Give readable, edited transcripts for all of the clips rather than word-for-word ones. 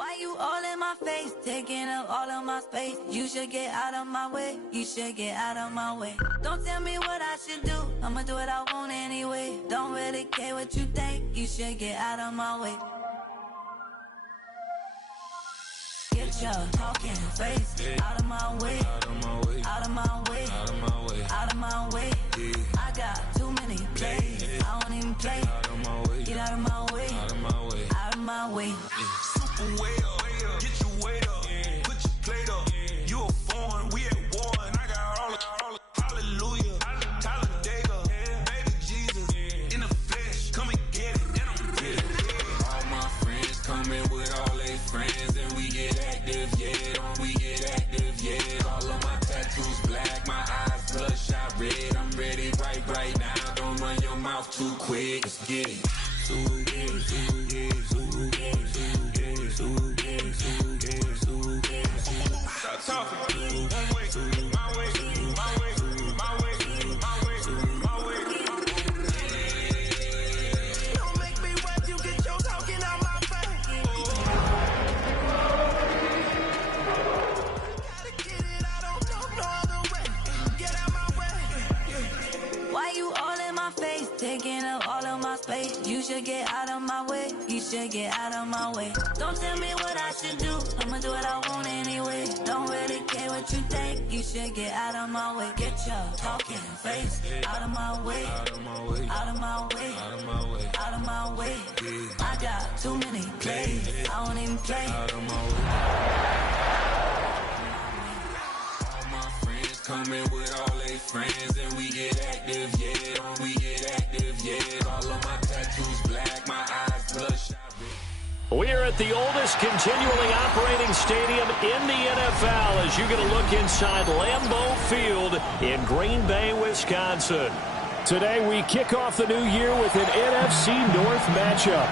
Why you all in my face, taking up all of my space? You should get out of my way, you should get out of my way. Don't tell me what I should do, I'ma do what I want anyway. Don't really care what you think, you should get out of my way. Get your talking face out of my way, out of my way, out of my way, out of my way, out of my way. I got too many plays, I don't even play. Get out of my way, out of my way, out of my way. Super way up, get your weight up, put your plate up. You a foreign, we at war, and I got all the hallelujah, Talladega, baby Jesus, in the flesh, come and get it, and I'm get it. All my friends coming with all they friends, and we get active, yeah, don't we get active, yeah. All of my tattoos black, my eyes bloodshot red, I'm ready right now, don't run your mouth too quick, let's get it. Stop talking. One way, my way, my way, my way, my way, my way. Don't make me wet, you get your talking out my face. Gotta get it, I don't know no other way. Get out my way. Why you all in my face, taking up all of my space? You should get out of my way, you should get out of my way. Don't tell me what I should do, I'ma do what I want anyway. Don't really care what you think, you should get out of my way. Get your talking face out of my way, out of my way, out of my way, out of my way, out of my way. I got too many plays, I don't even play. Out of my way. All my friends coming with all they friends, and we get active, yeah, don't we get active, yeah. All of my tattoos black, my eyes bloodshot. We're at the oldest continually operating stadium in the NFL as you get a look inside Lambeau Field in Green Bay, Wisconsin. Today we kick off the new year with an NFC North matchup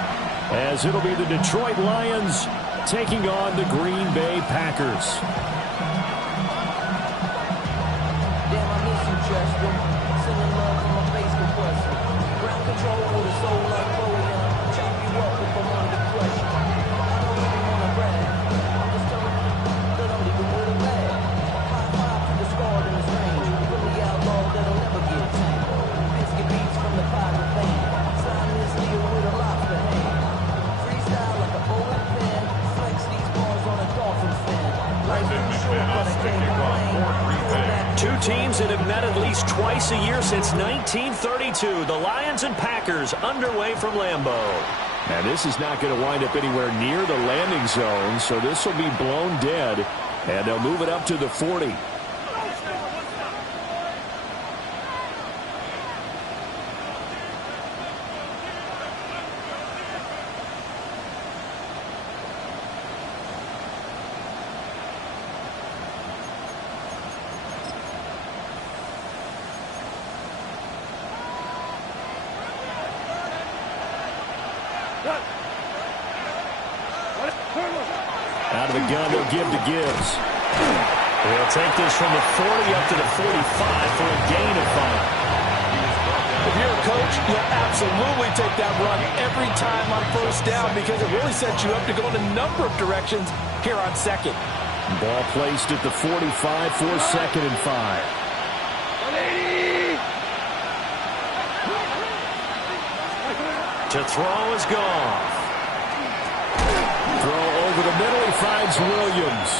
as it'll be the Detroit Lions taking on the Green Bay Packers. Damn, I miss you, Justin. Sending love from my face compressor. Ground control with a soul like Chloe. Chop you up if I'm under pressure. I don't even want to brag. I'm just telling you that I'm leaving with a bag. High five to the scarred in this range. From the outlaw that'll never get tamed. Biscuit beats from the pirate band. Sign this deal with a lobster hand. Freestyle like a bowling pin. Flex these bars on a dolphin fin. Life is short, but I can't complain. Two teams that have met at least twice a year since 1932. The Lions and Packers underway from Lambeau. And this is not going to wind up anywhere near the landing zone, so this will be blown dead, and they'll move it up to the 40. Out of the gun, they'll give to Gibbs. They'll take this from the 40 up to the 45 for a gain of 5. If you're a coach, you'll absolutely take that run every time on first down because it really sets you up to go in a number of directions here on second. Ball placed at the 45 for second and 5. To throw is Goff. Throw over the middle, he finds Williams.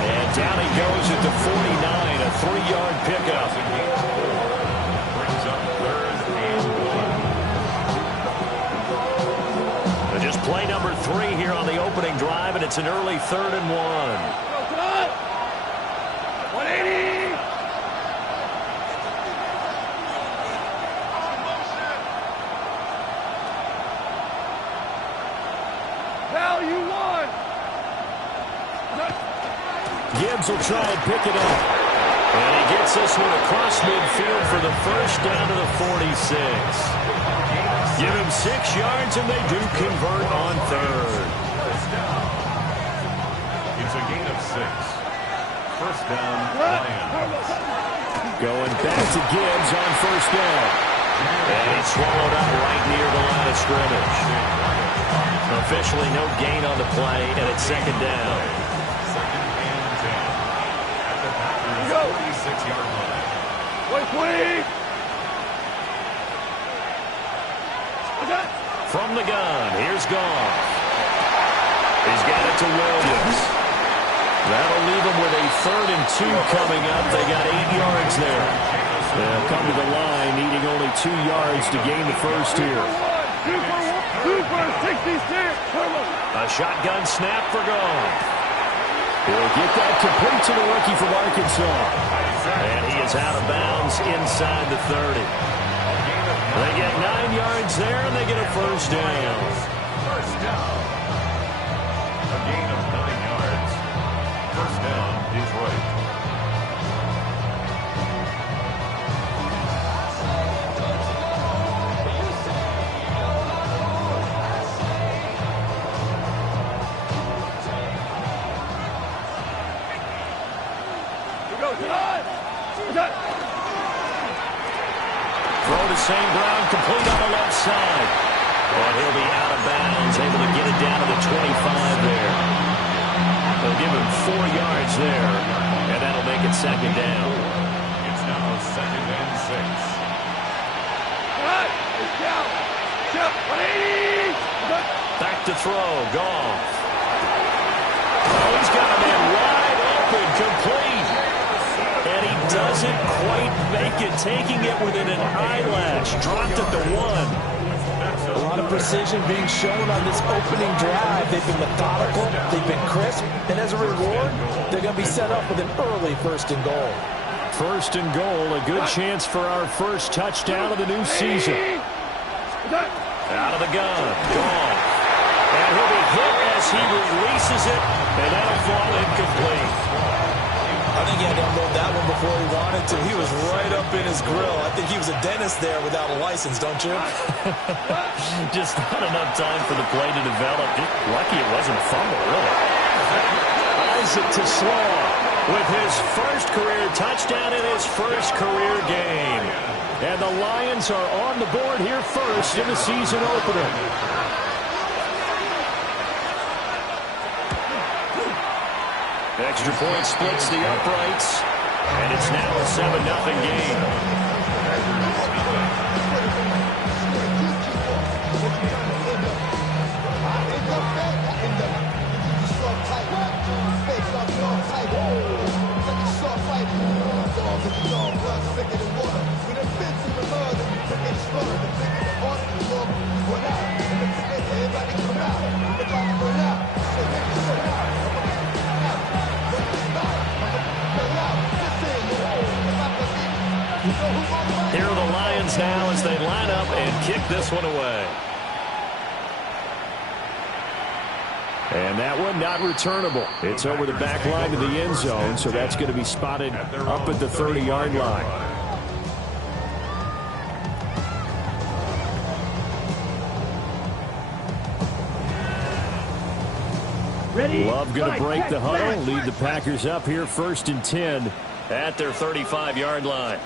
And down he goes at the 49, a 3-yard pickup. Brings up 3rd and 1. Just play number 3 here on the opening drive, and it's an early 3rd and 1. 180. Gibbs will try and pick it up. And he gets this one across midfield for the first down to the 46. Give him 6 yards, and they do convert on 3rd. It's a gain of 6. First down, Lions. Going back to Gibbs on first down. And he's swallowed up right near the line of scrimmage. A Officially no gain on the play, and it's second down. Second and 10. At the Packers' 46-yard line. From the gun, here's Goff. He's got it to Williams. That'll leave him with a 3rd and 2 coming up. They got 8 yards there. They'll come to the line, needing only 2 yards to gain the first here. A shotgun snap for Goff. He'll get that complete to the rookie from Arkansas. And he is out of bounds inside the 30. They get 9 yards there, and they get a first down. First down. A gain of 9 yards. First down, Detroit. Throw to St. Brown, complete on the left side. And he'll be out of bounds, able to get it down to the 25 there. They'll give him 4 yards there, and that'll make it second down. It's now second and 6. Back to throw, Goff. Oh, he's got a man wide open, complete. And he doesn't quite make it, taking it within an eyelash. Dropped at the 1. A lot of precision being shown on this opening drive. They've been methodical, they've been crisp, and as a reward, they're going to be set up with an early 1st and goal. 1st and goal, a good chance for our first touchdown of the new season. Out of the gun, Goff. And he'll be hit as he releases it, and that'll fall incomplete. I think he had to unload that one before he wanted to. He was right up in his grill. I think he was a dentist there without a license, don't you? Just not enough time for the play to develop. Just lucky it wasn't a fumble, really. Isaac to Slaw with his first career touchdown in his first career game. And the Lions are on the board here first in the season opener. Extra point splits the uprights, and it's now a 7-0 game. Here are the Lions now as they line up and kick this one away. And that one not returnable. It's over the back line to the end zone, so that's going to be spotted up at the 30-yard line. Love going to break the huddle, lead the Packers up here 1st and 10 at their 35-yard line.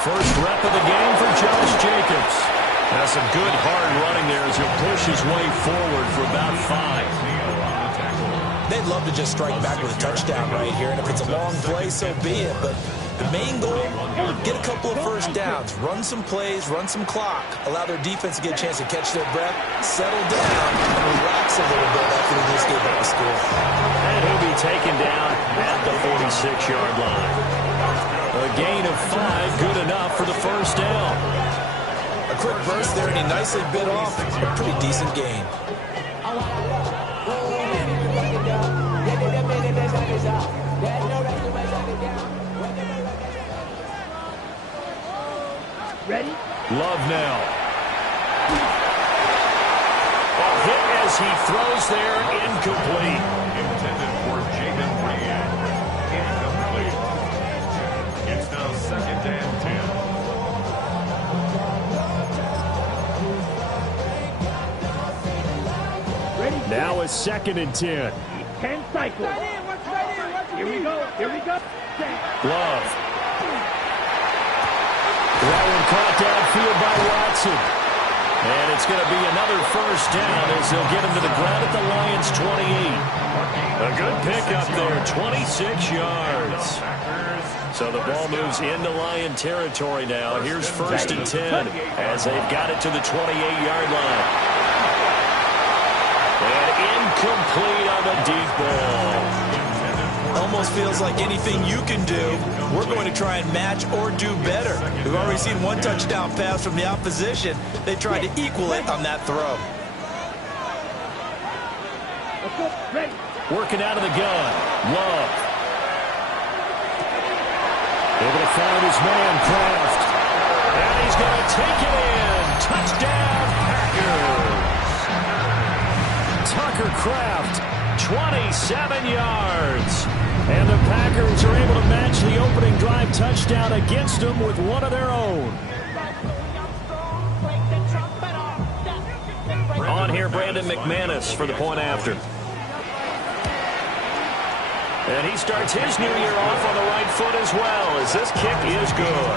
First rep of the game for Josh Jacobs. Now some good hard running there as he'll push his way forward for about 5. They'd love to just strike back with a touchdown right here, and if it's a long play, so be it. But the main goal, get a couple of first downs, run some plays, run some clock, allow their defense to get a chance to catch their breath, settle down, and relax a little bit after they just get back to score. And he'll be taken down at the 46-yard line. A gain of 5, good enough for the first down. A quick burst there, and he nicely bit off a pretty decent gain. Ready? Love now. A hit as he throws there, incomplete. Intended for Jaden Reed. Incomplete. It's now second and 10. Ready? Now a 2nd and 10. 10 cycles. Here we go. Here we go. Love. That one caught downfield by Watson. And it's going to be another first down as they'll get him to the ground at the Lions' 28. A good pickup there, 26 yards. So the ball moves into Lion territory now. Here's 1st and 10 as they've got it to the 28-yard line. And incomplete on the deep ball. Almost feels like anything you can do, we're going to try and match or do better. We've already seen one touchdown pass from the opposition. They tried to equal it on that throw. Working out of the gun. Love. Able to find his man, Kraft. And he's going to take it in. Touchdown, Packers. Tucker Kraft, 27 yards. And the Packers are able to match the opening drive touchdown against them with one of their own. On here, Brandon McManus for the point after. And he starts his new year off on the right foot as well, as this kick is good.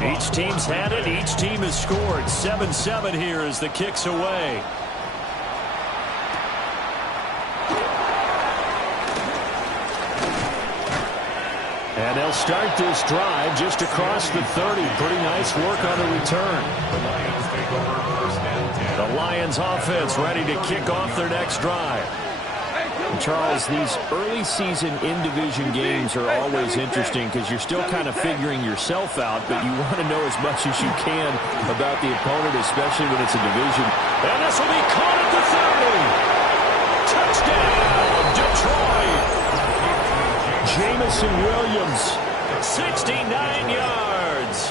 Each team's had it. Each team has scored. 7-7 here as the kick's away. And they'll start this drive just across the 30. Pretty nice work on the return. The Lions offense ready to kick off their next drive. Charles, these early season in-division games are always interesting because you're still kind of figuring yourself out, but you want to know as much as you can about the opponent, especially when it's a division. And this will be caught at the 30. Touchdown, Detroit. Jamison Williams, 69 yards.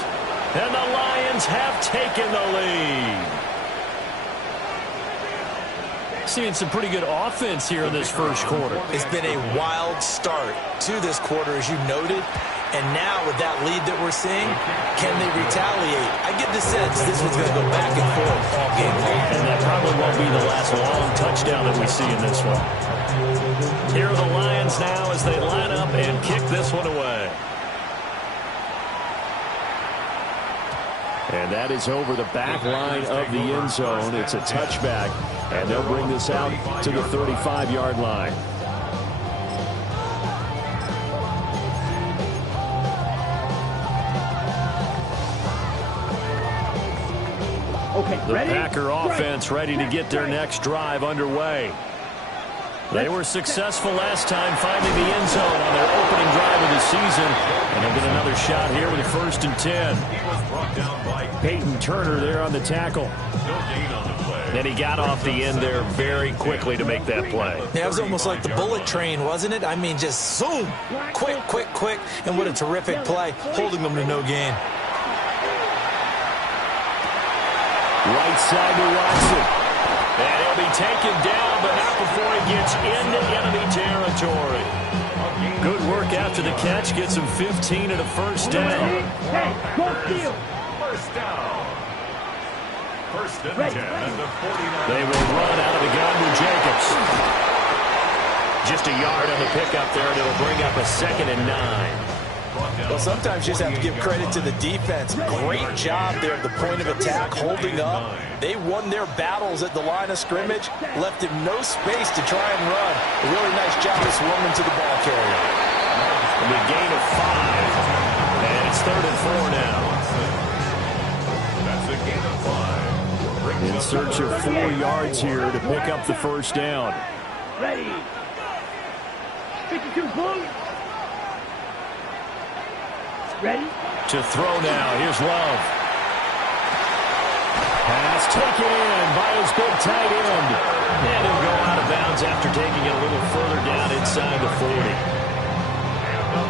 And the Lions have taken the lead. Seeing some pretty good offense here in this first quarter. It's been a wild start to this quarter, as you noted. And now with that lead that we're seeing, can they retaliate? I get the sense this one's going to go back and forth all game long. And that probably won't be the last long touchdown that we see in this one. Here are the Lions now as they line up and kick this one away. And that is over the back line of the end zone. It's a touchback, and they'll bring this out to the 35-yard line. The Packer offense ready to get their next drive underway. They were successful last time finding the end zone on their opening drive of the season. And they'll get another shot here with a 1st and 10. Peyton Turner there on the tackle. And he got off the end there very quickly to make that play. Yeah, it was almost like the bullet train, wasn't it? I mean, just zoom. Quick, quick, quick. And what a terrific play, holding them to no gain. Right side to Watson. And he'll be taken down, but not before he gets into enemy territory. Good work after the catch. Gets him 15 and a first down. First down. 1st and 10 at the 49. They will run out of the gun with Jacobs. Just a yard on the pickup there, and it'll bring up a 2nd and 9. Well, sometimes you just have to give credit to the defense. Great job there at the point of attack, holding up. They won their battles at the line of scrimmage, left him no space to try and run. A really nice job of swarming to the ball carrier. The gain of 5, and it's 3rd and 4 now. That's a gain of 5. In search of 4 yards here to pick up the first down. Ready. 52 full. Ready? To throw now. Here's Love. Pass taken in by his big tight end. And he'll go out of bounds after taking it a little further down inside the 40.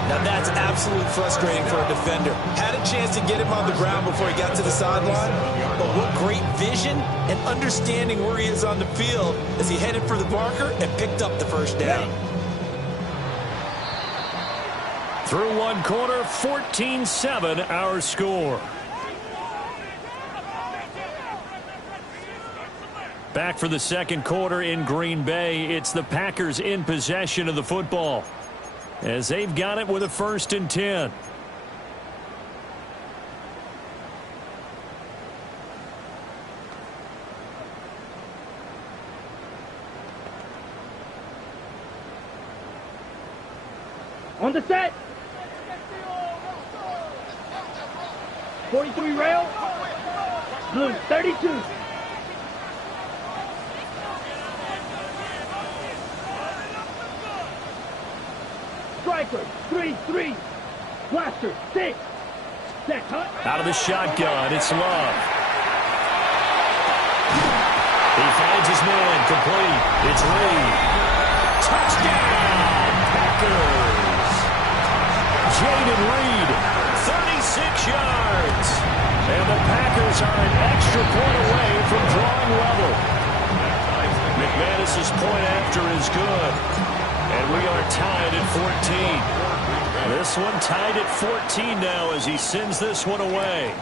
Now that's absolutely frustrating for a defender. Had a chance to get him on the ground before he got to the sideline, but what great vision and understanding where he is on the field as he headed for the marker and picked up the first down. Through one quarter, 14-7 our score. Back for the second quarter in Green Bay. It's the Packers in possession of the football, as they've got it with a 1st and 10. On the set. 43 rail. Blue 32. Striker 3-3. Blaster 6. Set hut. Out of the shotgun, it's Love. He finds his man, complete. It's Reed. Touchdown, Packers. Jaden Reed, 36 yards. And the Packers are an extra point away from drawing level. McManus's point after is good. And we are tied at 14. This one tied at 14 now as he sends this one away.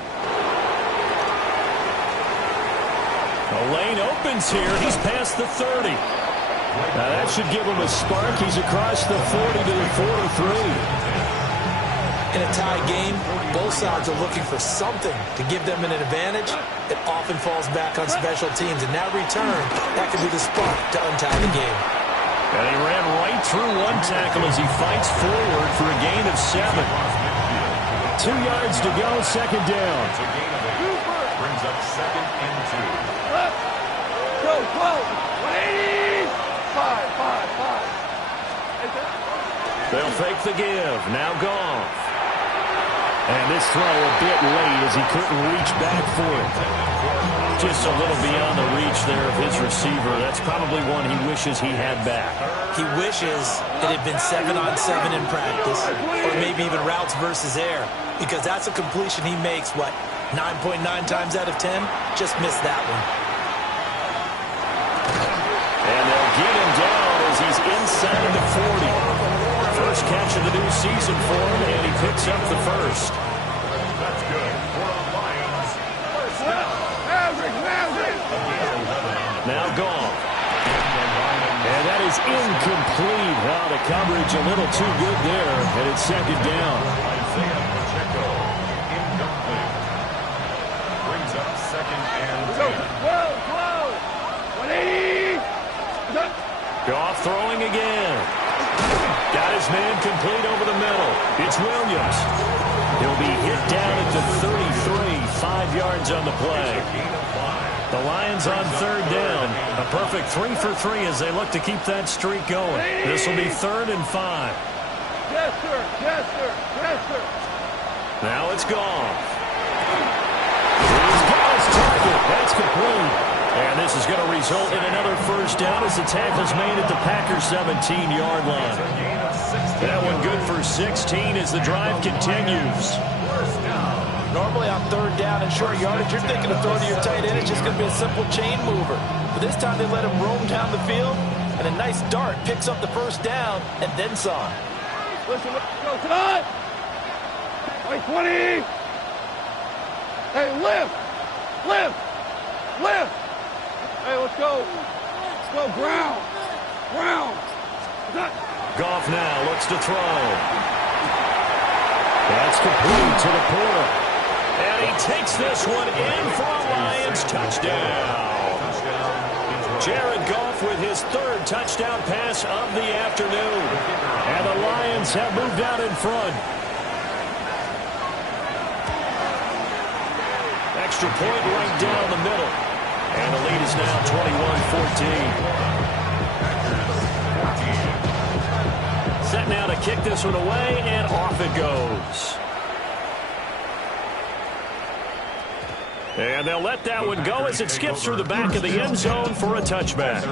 The lane opens here. He's past the 30. Now that should give him a spark. He's across the 40 to the 43. In a tie game, both sides are looking for something to give them an advantage. It often falls back on special teams. In that return, that could be the spark to untie the game. And he ran right through one tackle as he fights forward for a gain of 7. 2 yards to go, second down. Brings up 2nd and 2. Go, 180. 5. They'll fake the give. Now Goff. And this throw a bit late as he couldn't reach back for it. Just a little beyond the reach there of his receiver. That's probably one he wishes he had back. He wishes it had been 7-on-7 in practice, or maybe even routes versus air, because that's a completion he makes, 9.9 times out of 10? Just missed that one. And they'll get him down as he's inside the 40. First catch of the new season for him, and he picks up the first. That's good for the Lions. First down. Now gone. And that is incomplete. Wow, the coverage a little too good there, and it's second down. Incomplete. Brings up 2nd and 10. 180. Goff throwing again. Got his man complete over the middle. It's Williams. He'll be hit down at the 33, 5 yards on the play. The Lions on third down. A perfect 3 for 3 as they look to keep that streak going. This will be 3rd and 5. Yes, sir. Yes, sir. Yes, sir. Now it's Goff. He's got his target. That's complete. And this is going to result in another first down as the tackle's made at the Packers' 17-yard line. That one good for 16 as the drive continues. Normally on third down and short yardage, you're thinking of throwing to your tight end. It's just going to be a simple chain mover. But this time they let him roam down the field, and a nice dart picks up the first down and then some. Listen, go tonight. 20. Hey, lift. Lift. Lift. Hey, let's go. Let's go, Brown. Brown. Goff now looks to throw. That's complete to the Porter. And he takes this one in for a Lions touchdown. Jared Goff with his 3rd touchdown pass of the afternoon. And the Lions have moved out in front. Extra point right down the middle. And the lead is now 21-14. Set now to kick this one away, and off it goes. And they'll let that one go as it skips through the back of the end zone for a touchback.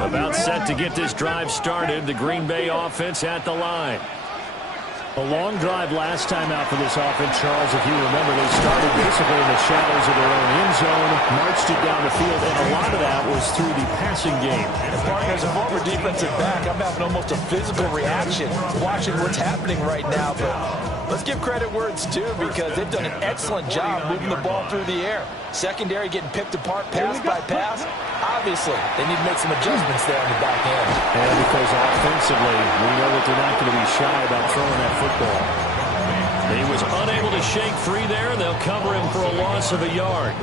About set to get this drive started. The Green Bay offense at the line. A long drive last time out for this offense, Charles. If you remember, they started basically in the shadows of their own end zone, marched it down the field, and a lot of that was through the passing game. And partners, a former defensive back, I'm having almost a physical reaction watching what's happening right now. But let's give credit where it's due, because they've done an excellent job moving the ball through the air. Secondary getting picked apart pass by pass. Obviously, they need to make some adjustments there on the back end. And because offensively, we know that they're not going to be shy about throwing that football. He was unable to shake free there. They'll cover him for a loss of a yard.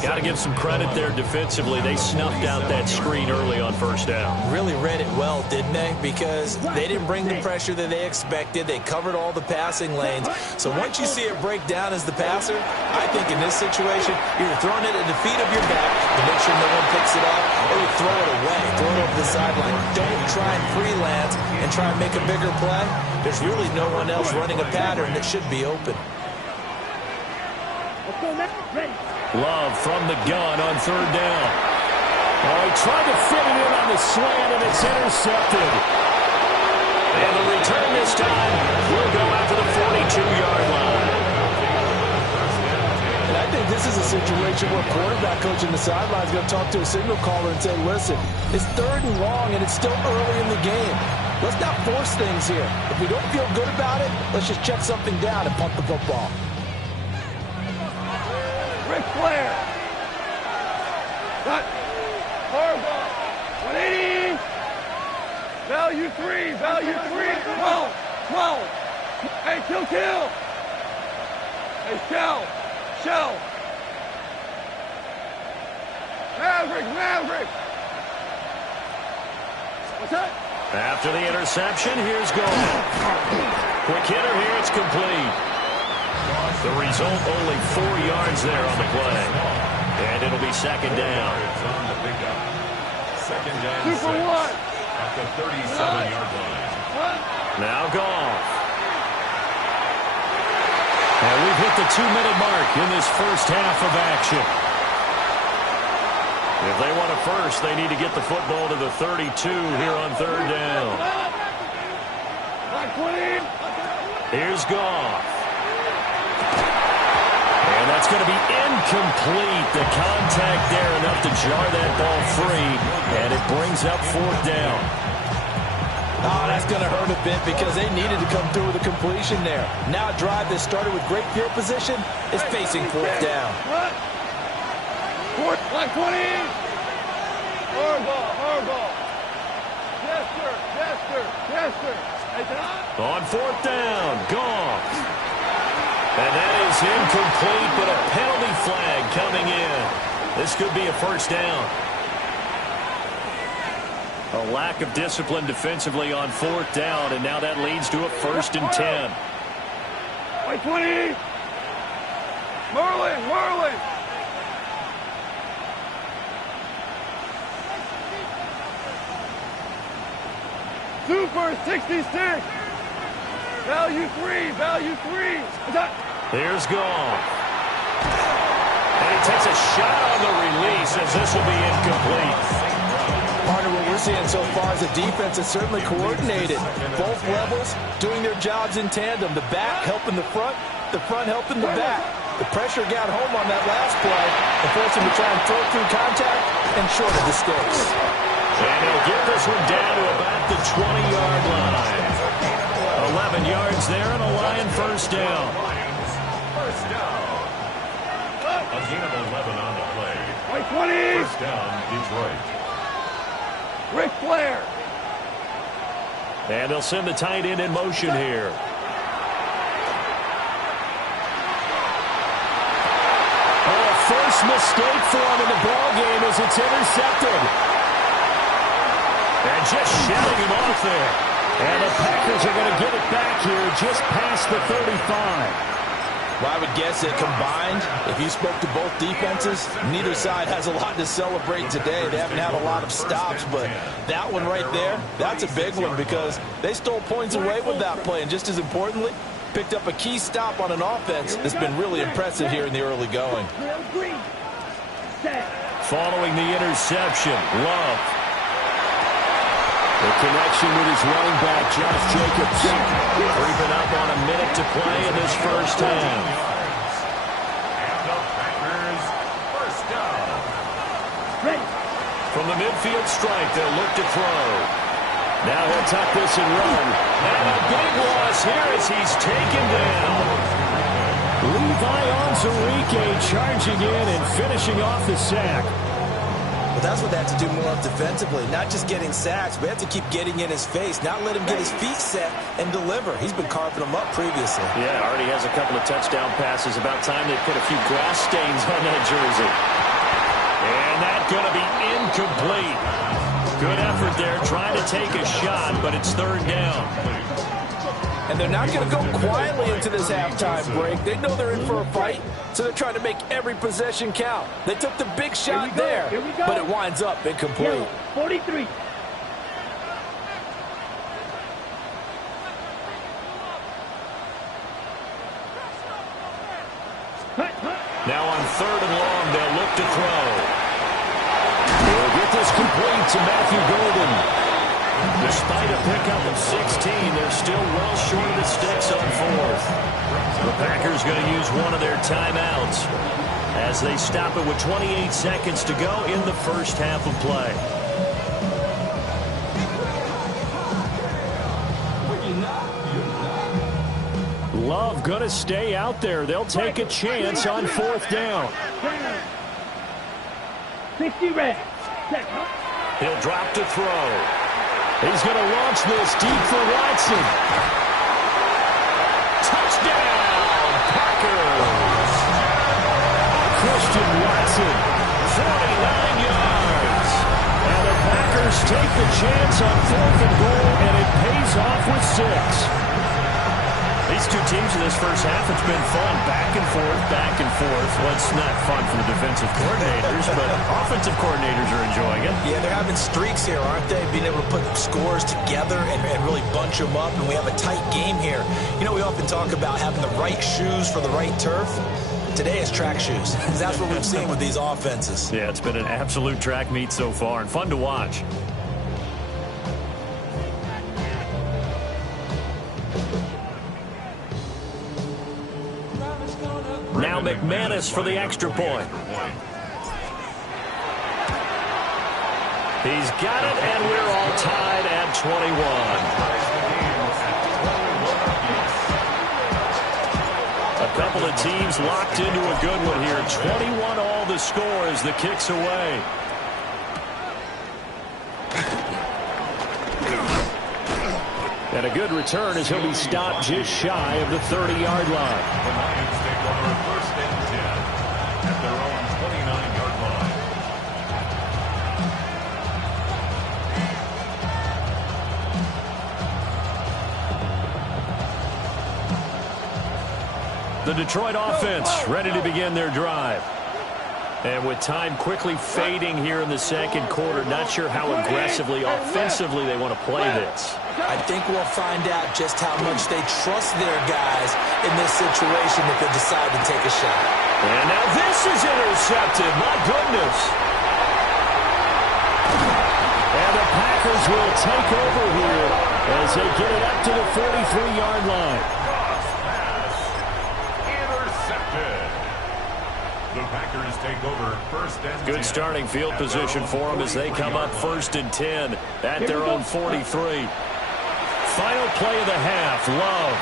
Got to give some credit there defensively. They snuffed out that screen early on first down. Really read it well, didn't they? Because they didn't bring the pressure that they expected. They covered all the passing lanes. So once you see it break down as the passer, I think in this situation, you're throwing it at the feet of your back to make sure no one picks it up, or you throw it away, throw it over the sideline. Don't try and freelance and try and make a bigger play. There's really no one else running a pattern that should be open. Love from the gun on third down. Oh, he tried to fit it in on the slant, and it's intercepted. And the return this time will go out to the 42-yard line. And I think this is a situation where quarterback coach in the sideline is going to talk to a signal caller and say, listen, it's 3rd and long, and it's still early in the game. Let's not force things here. If we don't feel good about it, let's just check something down and punt the football. Ric Flair. Cut. Horrible. 180. Value 3. Value 3. 12. 12. Hey, kill. Hey, shell. Maverick. What's that? After the interception, here's goal. Quick hitter here, it's complete. The result, only 4 yards there on the play. And it'll be second down. Second down. 2 for 1. At the 37-yard line. Now Goff. And we've hit the 2-minute mark in this first half of action. If they want a first, they need to get the football to the 32 here on third down. Here's Goff. And that's going to be incomplete. The contact there enough to jar that ball free, and it brings up 4th down. Oh, that's going to hurt a bit because they needed to come through with a completion there. Now a drive that started with great field position is facing 4th down. 120. Horrible. Jester. On 4th down, Goff. And that is incomplete, but a penalty flag coming in. This could be a first down. A lack of discipline defensively on 4th down, and now that leads to a 1st and 10. 20. Merlin. Super 66. Value 3. Here's Goff. And he takes a shot on the release as this will be incomplete. Partner, what we're seeing so far is a defense that's certainly coordinated. Both levels doing their jobs in tandem. The back helping the front helping the back. The pressure got home on that last play and forced him to try and throw through contact and shorted the sticks. And he'll get this one down to about the 20-yard line. 11 yards there and a Lion first down. First down. A gain of 11 on the play. 20. First down, Detroit. Ric Flair. And they'll send the tight end in motion here. Oh, first mistake for him in the ball game as it's intercepted. And just shouting him off there. And the Packers are going to get it back here just past the 35. Well, I would guess that combined, if you spoke to both defenses, neither side has a lot to celebrate today. They haven't had a lot of stops, but that one right there, that's a big one because they stole points away with that play. And just as importantly, picked up a key stop on an offense that's been really impressive here in the early going. Following the interception, Love. The connection with his running back, Josh Jacobs. Creeping up on a minute to play in this first half. And the Packers first down. Ready. From the midfield stripe, they'll look to throw. Now he'll tuck this and run. And a big loss here as he's taken down. Levi Onwuzurike charging in and finishing off the sack. But that's what they have to do more of defensively, not just getting sacks, but have to keep getting in his face, not let him get his feet set and deliver. He's been carving them up previously. Yeah, already has a couple of touchdown passes. About time they put a few grass stains on that jersey. And that's going to be incomplete. Good effort there, trying to take a shot, but it's third down. And they're not going to go quietly into this halftime break. They know they're in for a fight, so they're trying to make every possession count. They took the big shot there, but it winds up incomplete. 43. Now on third and long, they'll look to throw. They'll get this complete to Matthew Golden. Despite a pickup of 16, they're still well short of the sticks on fourth. The Packers going to use one of their timeouts as they stop it with 28 seconds to go in the first half of play. Love going to stay out there. They'll take a chance on fourth down. 60 red. He'll drop to throw. He's going to launch this deep for Watson. Touchdown, Packers! Christian Watson, 49 yards. and the Packers take the chance on fourth and goal, and it pays off with 6. These two teams in this first half, it's been fun. Back and forth, back and forth. Well, it's not fun for the defensive coordinators, but offensive coordinators are enjoying it. Yeah, they're having streaks here, aren't they? Being able to put scores together and really bunch them up, and we have a tight game here. You know, we often talk about having the right shoes for the right turf. Today is track shoes. That's what we've seen with these offenses. Yeah, it's been an absolute track meet so far, and fun to watch. Now McManus for the extra point. He's got it, and we're all tied at 21. A couple of teams locked into a good one here. 21 all the score as the kick's away. And a good return as he'll be stopped just shy of the 30-yard line. The Lions take over first and 10 at their own 29-yard line. The Detroit offense ready to begin their drive. And with time quickly fading here in the second quarter, not sure how aggressively, offensively they want to play this. I think we'll find out just how much they trust their guys in this situation if they decide to take a shot. And now this is intercepted. My goodness. And the Packers will take over here as they get it up to the 43-yard line. Intercepted. The Packers take over first and 10. Good starting field position for them as they come up first and 10 at their own 43. Final play of the half, Love.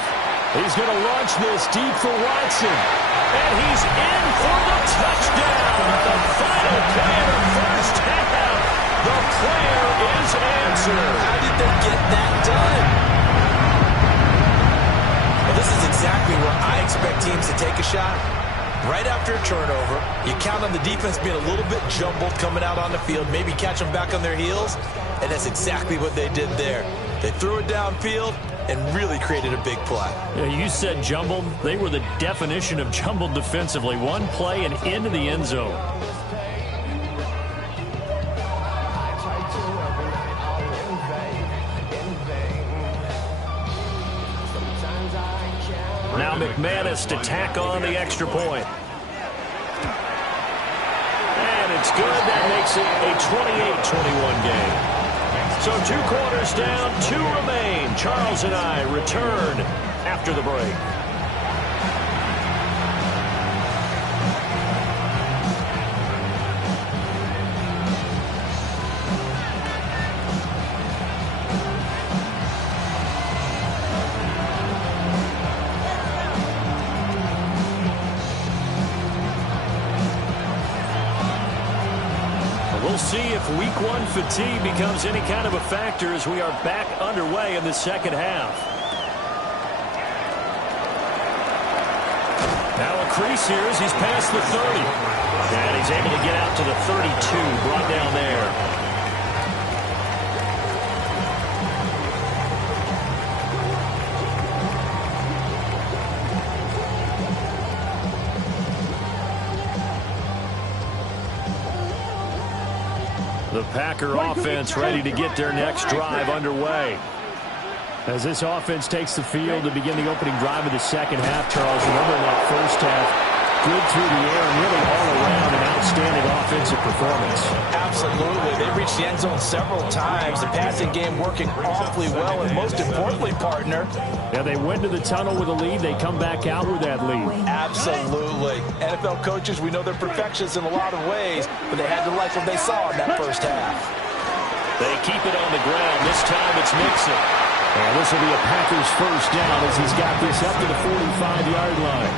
He's going to launch this deep for Watson. And he's in for the touchdown. The final play of the first half. The prayer is answered. How did they get that done? Well, this is exactly where I expect teams to take a shot. Right after a turnover, you count on the defense being a little bit jumbled coming out on the field, maybe catch them back on their heels, and that's exactly what they did there. They threw it downfield and really created a big play. Yeah, you said jumbled. They were the definition of jumbled defensively. One play and into the end zone. Now McManus to tack on the extra point. And it's good. That makes it a 28-21 game. So 2 quarters down, 2 remain. Charles and I return after the break. We'll see if week 1 fatigue becomes any kind of a factor as we are back underway in the second half. Now a crease here as he's past the 30. And he's able to get out to the 32, brought down there. The Packer offense ready to get their next drive underway. As this offense takes the field to begin the opening drive of the second half, Charles, remember that first half, good through the air and really all around an outstanding offensive performance. Absolutely. They reached the end zone several times. The passing game working awfully well, and most importantly, partner. Yeah, they went to the tunnel with a lead. They come back out with that lead. Absolutely. NFL coaches, we know they're perfectionists in a lot of ways, but they had to like what they saw in that first half. They keep it on the ground. This time it's Mixon. And this will be a Packers first down as he's got this up to the 45-yard line.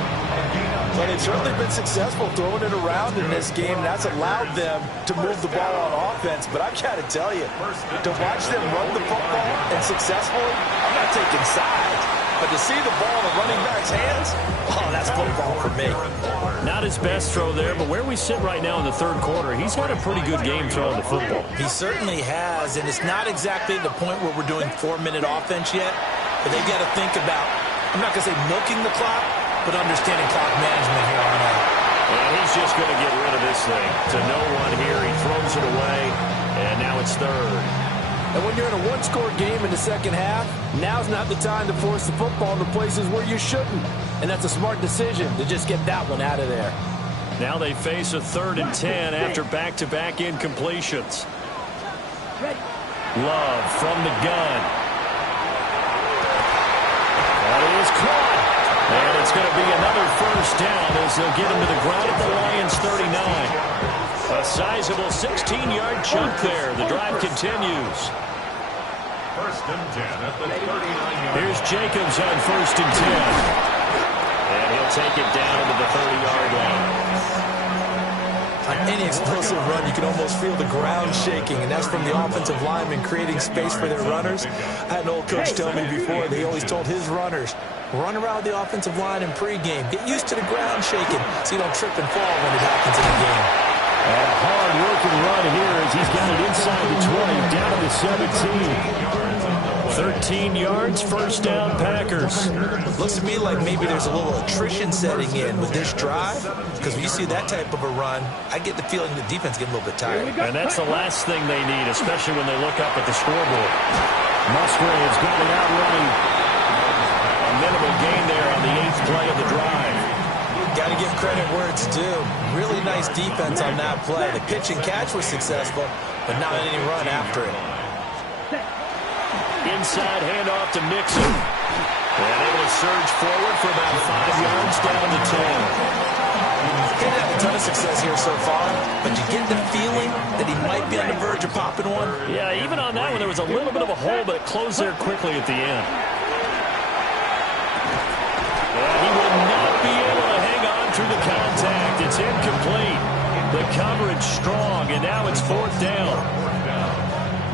But they've certainly been successful throwing it around in this game. That's allowed them to move the ball on offense. But I've got to tell you, to watch them run the football and successfully, I'm not taking sides. But to see the ball in the running back's hands, oh, that's football for me. Not his best throw there, but where we sit right now in the third quarter, he's had a pretty good game throwing the football. He certainly has, and it's not exactly the point where we're doing 4-minute offense yet. But they've got to think about, I'm not going to say milking the clock, but understanding clock management here on out. And he's just going to get rid of this thing. To no one here, he throws it away, and now it's third. And when you're in a one-score game in the second half, now's not the time to force the football to places where you shouldn't. And that's a smart decision to just get that one out of there. Now they face a 3rd and 10 after back-to-back incompletions. Love from the gun. That is caught. And it's going to be another first down as they'll get him to the ground at the Lions' 39. A sizable 16-yard chunk there. The drive continues. First and 10 at the 39-yard. Here's Jacobs on 1st and 10. And he'll take it down to the 30-yard line. On any explosive run, you can almost feel the ground shaking, and that's from the offensive linemen creating space for their runners. I had an old coach tell me before, they always told his runners, run around the offensive line in pregame. Get used to the ground shaking so you don't trip and fall when it happens in the game. And a hard-working run here as he's got it inside the 20, down to the 17. 13 yards, first down, Packers. Looks to me like maybe there's a little attrition setting in with this drive, because when you see that type of a run, I get the feeling the defense getting a little bit tired. And that's the last thing they need, especially when they look up at the scoreboard. Musgrave's got it out running. A minimal gain there on the 8th play of the drive. Got to give credit where it's due. Really nice defense on that play. The pitch and catch was successful, but not any run after it. Inside handoff to Mixon. And able to surge forward for about 5 yards down to 10. He didn't have a ton of success here so far, but you get the feeling that he might be on the verge of popping one. Yeah, even on that one, there was a little bit of a hole, but it closed there quickly at the end. Yeah, he will not be able to hang on through the contact. It's incomplete. The coverage strong, and now it's 4th down.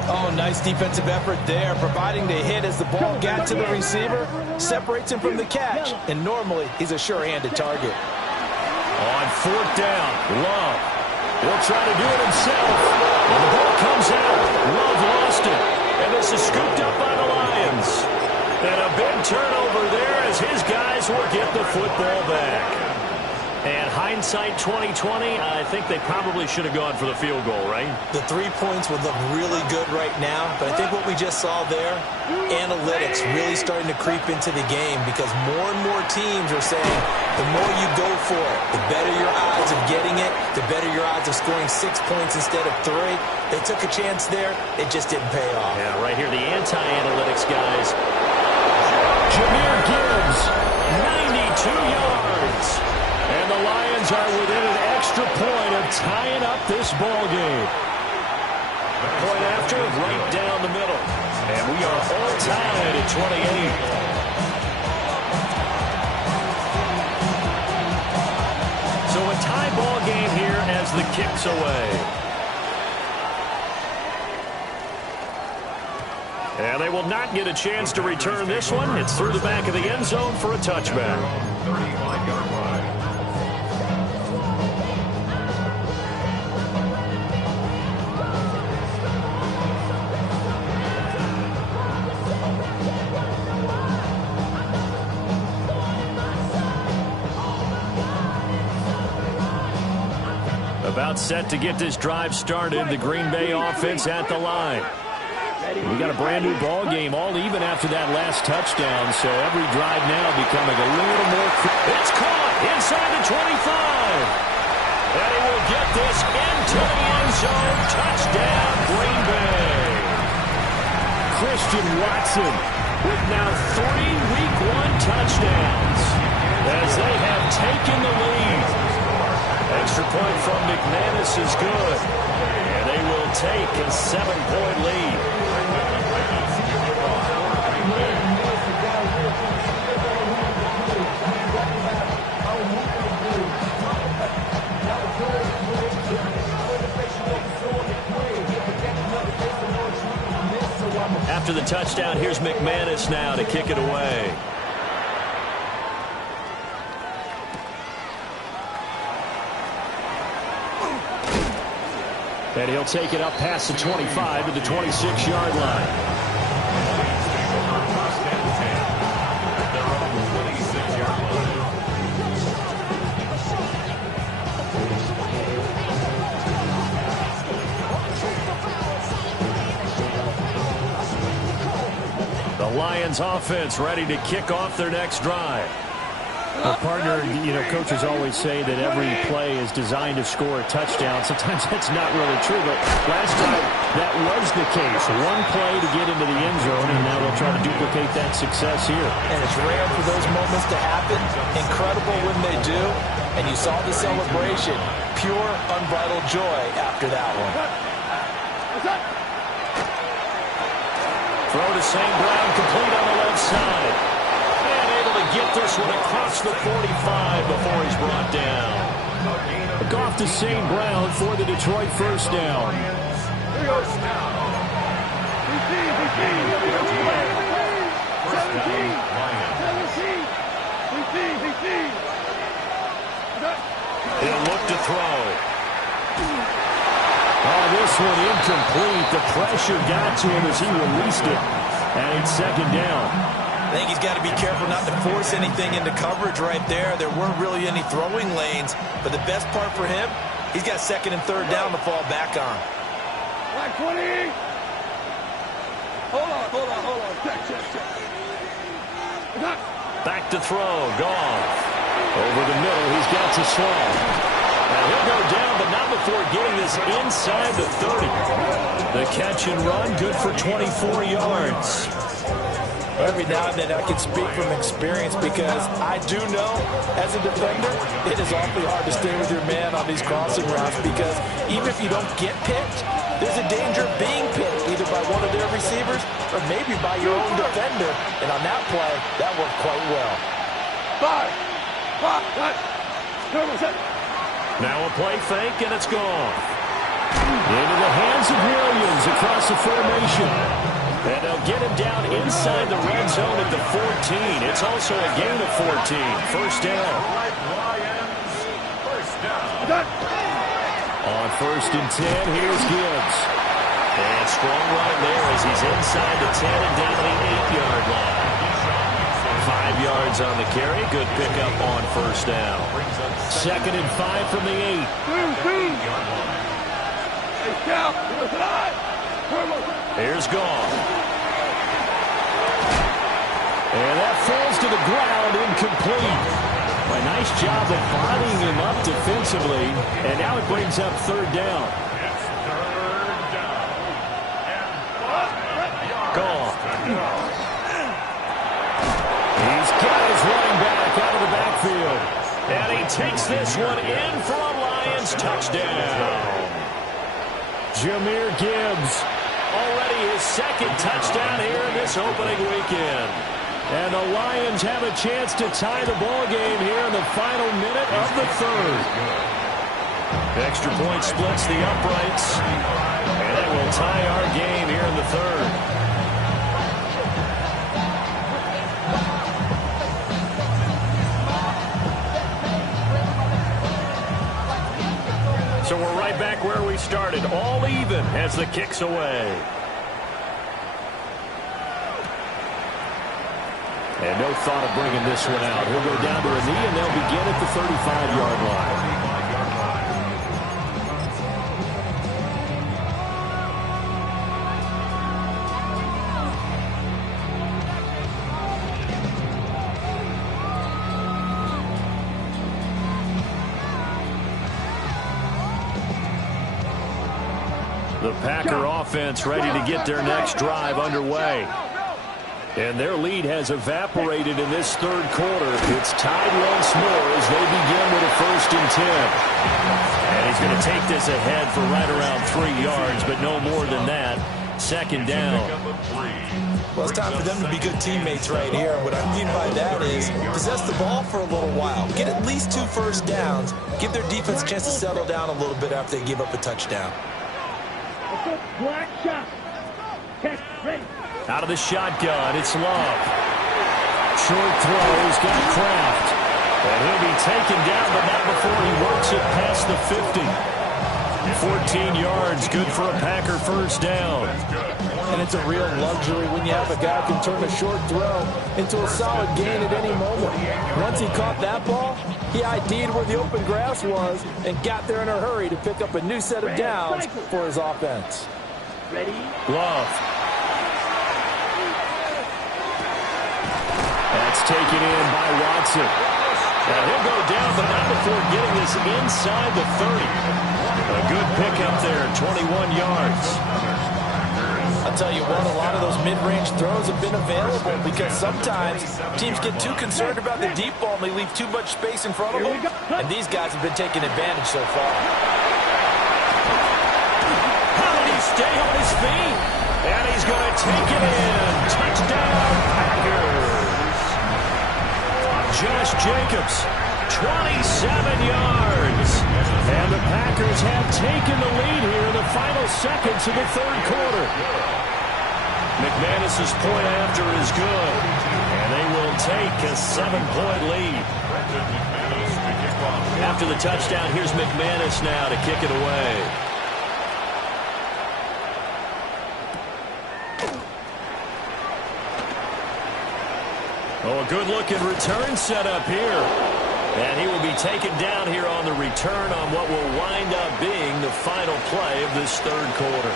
Oh, nice defensive effort there, providing the hit as the ball got to the receiver, separates him from the catch, and normally he's a sure-handed target. On 4th down, Love will try to do it himself, and the ball comes out. Love lost it, and this is scooped up by the Lions. And a big turnover there as his guys will get the football back. And hindsight 2020, I think they probably should have gone for the field goal, right? The 3 points would look really good right now, but I think what we just saw there, analytics really starting to creep into the game because more and more teams are saying the more you go for it, the better your odds of getting it, the better your odds of scoring 6 points instead of 3. They took a chance there. It just didn't pay off. Yeah, right here, the anti-analytics guys. Jahmyr Gibbs, 92 yards. And the Lions are within an extra point of tying up this ball game. Point after, right down the middle. And we are all tied at 28. So a tie ball game here as the kick's away. And they will not get a chance to return this one. It's through the back of the end zone for a touchback. 35-yard line. About set to get this drive started. The Green Bay offense at the line. We got a brand new ball game, all even after that last touchdown. So every drive now becoming a little more. It's caught inside the 25. And he will get this into the end zone. Touchdown, Green Bay. Christian Watson with now 3 Week 1 touchdowns as they have taken the lead. Extra point from McManus is good. And they will take a 7-point lead. After the touchdown, here's McManus now to kick it away. And he'll take it up past the 25 to the 26-yard line. The Lions offense ready to kick off their next drive. Well, partner, coaches always say that every play is designed to score a touchdown. Sometimes that's not really true, but last time that was the case. One play to get into the end zone, and now they'll try to duplicate that success here. And it's rare for those moments to happen. Incredible when they do. And you saw the celebration. Pure, unbridled joy after that one. Throw to St. Brown, complete on the left side. And able to get this one across the 45 before he's brought down. Goff to St. Brown for the Detroit first down. He'll look to throw. Oh, this one incomplete. The pressure got to him as he released it. And it's second down. I think he's got to be careful not to force anything into coverage right there. There weren't really any throwing lanes. But the best part for him, he's got second and third down to fall back on. Black 20. Hold on. Check. Back to throw. Goff. Over the middle, he's got to slow. And he'll go down, but not before getting this inside the 30. The catch and run, good for 24 yards. Every now and then I can speak from experience because I do know, as a defender, it is awfully hard to stay with your man on these crossing routes because even if you don't get picked, there's a danger of being picked either by one of their receivers or maybe by your own defender. And on that play, that worked quite well. Now a play fake, and it's gone. Into the hands of Williams across the formation. And they'll get him down inside the red zone at the 14. It's also a gain of 14. First down. On first and 10, here's Gibbs. And strong run there as he's inside the 10 and down the 8-yard line. 5 yards on the carry. Good pickup on first down. 2nd and 5 from the 8. Here's Gone. And that falls to the ground, incomplete. A nice job of bodying him up defensively. And now it brings up 3rd down. Gone. He's got his running back out of the backfield. And he takes this one in for a Lions touchdown. Jahmyr Gibbs. Already his 2nd touchdown here in this opening weekend. And the Lions have a chance to tie the ball game here in the final minute of the 3rd. Extra point splits the uprights. And that will tie our game here in the 3rd. So we're right back where we started, all even as the kick's away. And no thought of bringing this one out. He'll go down to a knee, and they'll begin at the 35-yard line. The Packer offense ready to get their next drive underway. And their lead has evaporated in this 3rd quarter. It's tied once more as they begin with a 1st and 10. And he's going to take this ahead for right around 3 yards, but no more than that. 2nd down. Well, it's time for them to be good teammates right here. What I mean by that is possess the ball for a little while. Get at least 2 first downs. Give their defense a chance to settle down a little bit after they give up a touchdown. Black shot. Catch, ready. Out of the shotgun, it's Love. Short throw, he's got Kraft. And he'll be taken down, but not before he works it past the 50. 14 yards, good for a Packer 1st down. And it's a real luxury when you have a guy who can turn a short throw into a solid gain at any moment. Once he caught that ball, he ID'd where the open grass was and got there in a hurry to pick up a new set of downs for his offense. Ready? Love. That's taken in by Watson. And he'll go down, but not before getting this inside the 30. A good pickup there, 21 yards. I'll tell you what, a lot of those mid-range throws have been available because sometimes teams get too concerned about the deep ball and they leave too much space in front of them. And these guys have been taking advantage so far. How did he stay on his feet? And he's going to take it in. Touchdown, Packers. Josh Jacobs, 27 yards. And the Packers have taken the lead here in the final seconds of the 3rd quarter. McManus's point after is good. And they will take a 7-point lead. After the touchdown, here's McManus now to kick it away. Oh, a good-looking return set up here. And he will be taken down here on the return on what will wind up being the final play of this 3rd quarter.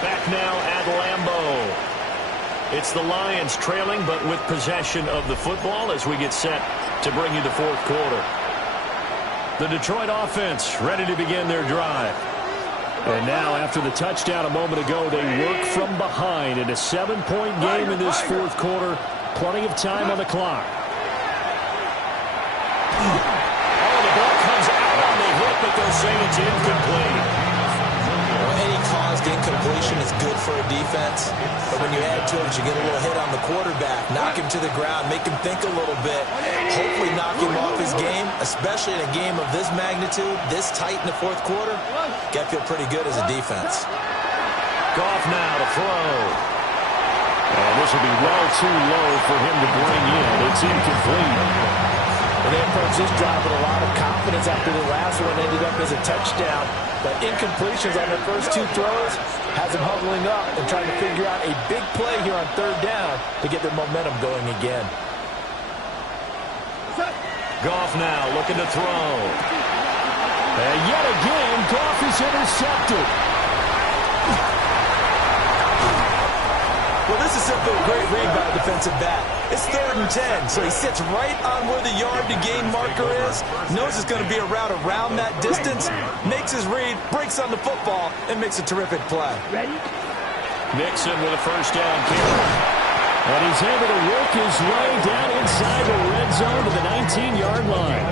Back now at Lambeau. It's the Lions trailing, but with possession of the football as we get set to bring you the 4th quarter. The Detroit offense ready to begin their drive. And now, after the touchdown a moment ago, they work from behind in a 7-point game in this 4th quarter. Plenty of time on the clock. Oh, the ball comes out on the hit, but they'll say it's incomplete. Well, any caused incompletion is good for a defense. But when you add to it, you get a little hit on the quarterback, knock him to the ground, make him think a little bit, hopefully knock him off his game, especially in a game of this magnitude, this tight in the 4th quarter. Got to feel pretty good as a defense. Goff now to throw. And this will be well too low for him to bring in. It's incomplete. Well, they approached this drive with a lot of confidence after the last one ended up as a touchdown. But incompletions on their first 2 throws has them huddling up and trying to figure out a big play here on 3rd down to get their momentum going again. Goff now looking to throw. And yet again, Goff is intercepted. Well, this is simply a great read by a defensive back. It's 3rd and 10, so he sits right on where the yard-to-gain marker is, knows it's going to be a route around that distance, makes his read, breaks on the football, and makes a terrific play. Ready? Mixon with a first down carry. And he's able to work his way down inside the red zone to the 19-yard line.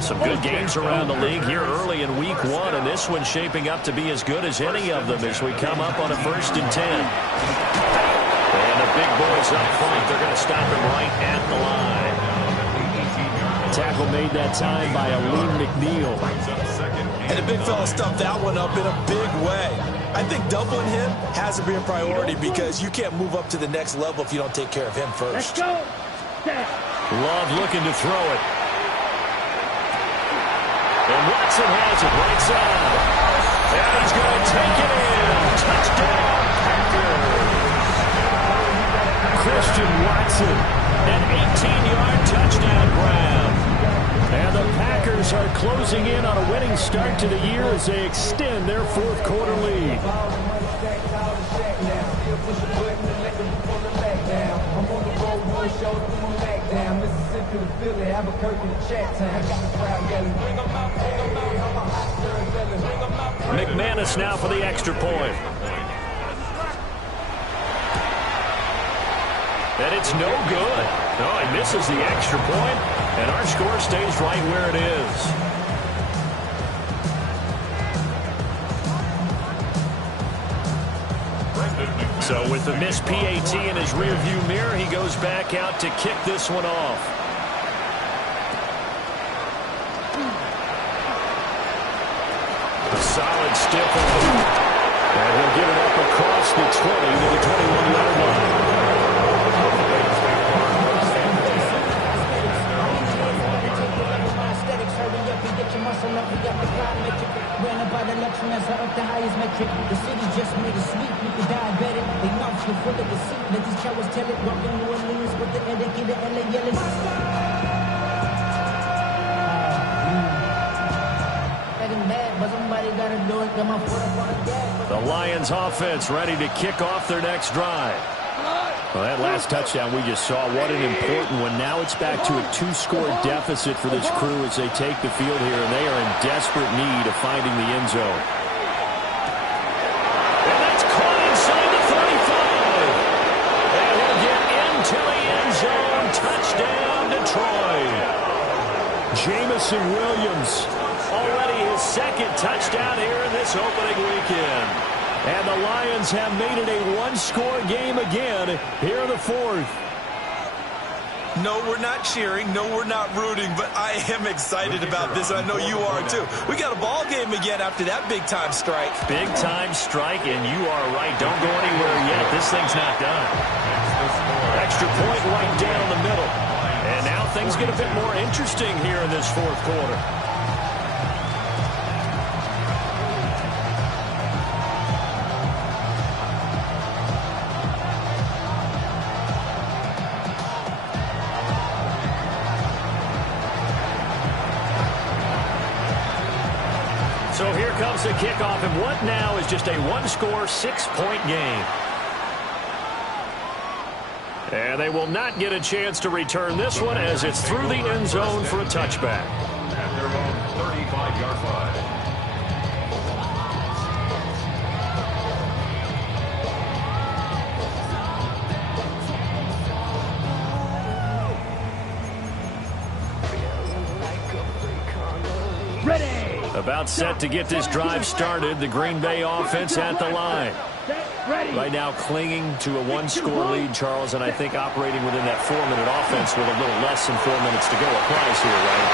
Some good games around the league here early in week 1, and this one's shaping up to be as good as any of them as we come up on a 1st and 10. And the big boys up front, they're going to stop him right at the line. Tackle made that time by Aleem McNeil. And the big fella stuffed that one up in a big way. I think doubling him has to be a priority because you can't move up to the next level if you don't take care of him Let's first. go. Love looking to throw it. And Watson has it right side. And he's going to take it in. Touchdown, Packers. Christian Watson, an 18-yard touchdown grab. And the Packers are closing in on a winning start to the year as they extend their 4th quarter lead. McManus now for the extra point. And it's no good. No, he misses the extra point, and our score stays right where it is. So with the missed PAT in his rearview mirror, he goes back out to kick this one off. A solid stiff one. And he'll give it up across the 20 to the 21-yard line. The city just made a sweep. You can diabetic. They mouths full of deceit. Let these cowards tell it. Walking New Orleans with the end of the LA yelling. The Lions offense ready to kick off their next drive. Well, that last touchdown we just saw, what an important one. Now it's back to a 2-score deficit for this crew as they take the field here, and they are in desperate need of finding the end zone. And that's caught inside the 35. And he'll get into the end zone. Touchdown, Detroit. Jamison Williams. Already his 2nd touchdown here in this opening weekend. And the Lions have made it a 1-score game again here in the 4th. No, we're not cheering. No, we're not rooting. But I am excited about this. I know you are, too. We got a ball game again after that big-time strike. Big-time strike, and you are right. Don't go anywhere yet. This thing's not done. Extra point right down the middle. And now things get a bit more interesting here in this 4th quarter. So here comes the kickoff, and what now is just a 1-score, 6-point game. And they will not get a chance to return this one as it's through the end zone for a touchback. At their own 35-yard line. Ready. About set to get this drive started, the Green Bay offense at the line. Right now clinging to a 1-score lead, Charles, and I think operating within that 4-minute offense with a little less than 4 minutes to go applies here, right?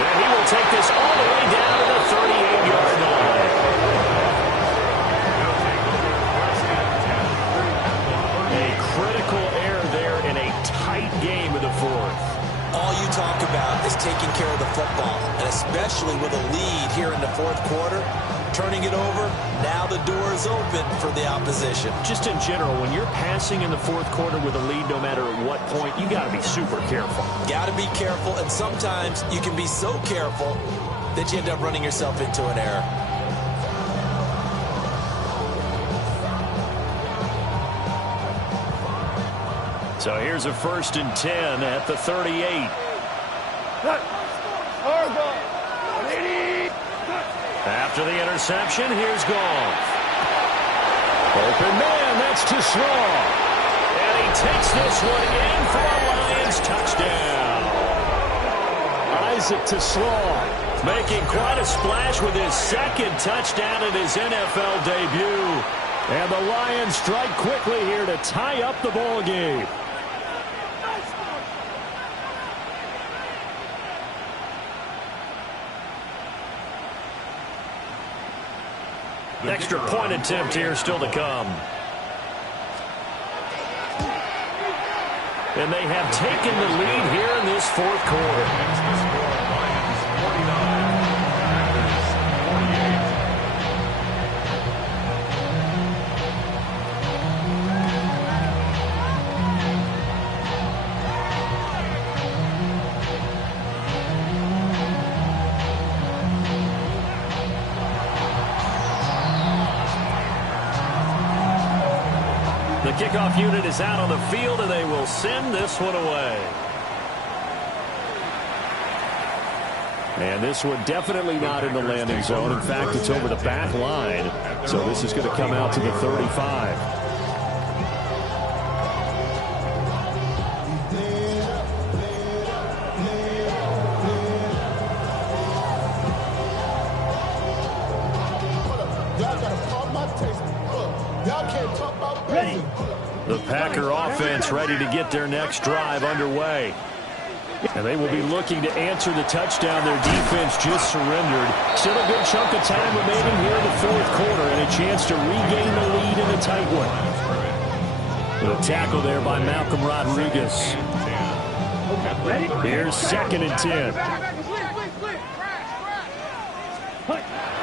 And he will take this all the way down to the 38-yard line. A critical error there in a tight game of the 4th. All you talk about is taking care of the football, and especially with a lead here in the 4th quarter, turning it over. Now the door is open for the opposition. Just in general, when you're passing in the fourth quarter with a lead, no matter at what point, you got to be super careful. Got to be careful, and sometimes you can be so careful that you end up running yourself into an error. So here's a 1st and 10 at the 38. After the interception, here's Goff. Open man, that's too strong. And he takes this one in for a Lions touchdown. Isaac to Slaw. Making quite a splash with his 2nd touchdown in his NFL debut. And the Lions strike quickly here to tie up the ball game. Extra point attempt here still to come. And they have taken the lead here in this fourth quarter. The kickoff unit is out on the field, and they will send this one away. And this one definitely not in the landing zone. In fact, it's over the back line. So this is going to come out to the 35. The Packer offense ready to get their next drive underway. And they will be looking to answer the touchdown. Their defense just surrendered. Still a good chunk of time remaining here in the fourth quarter and a chance to regain the lead in a tight one. The tackle there by Malcolm Rodriguez. Here's 2nd and 10.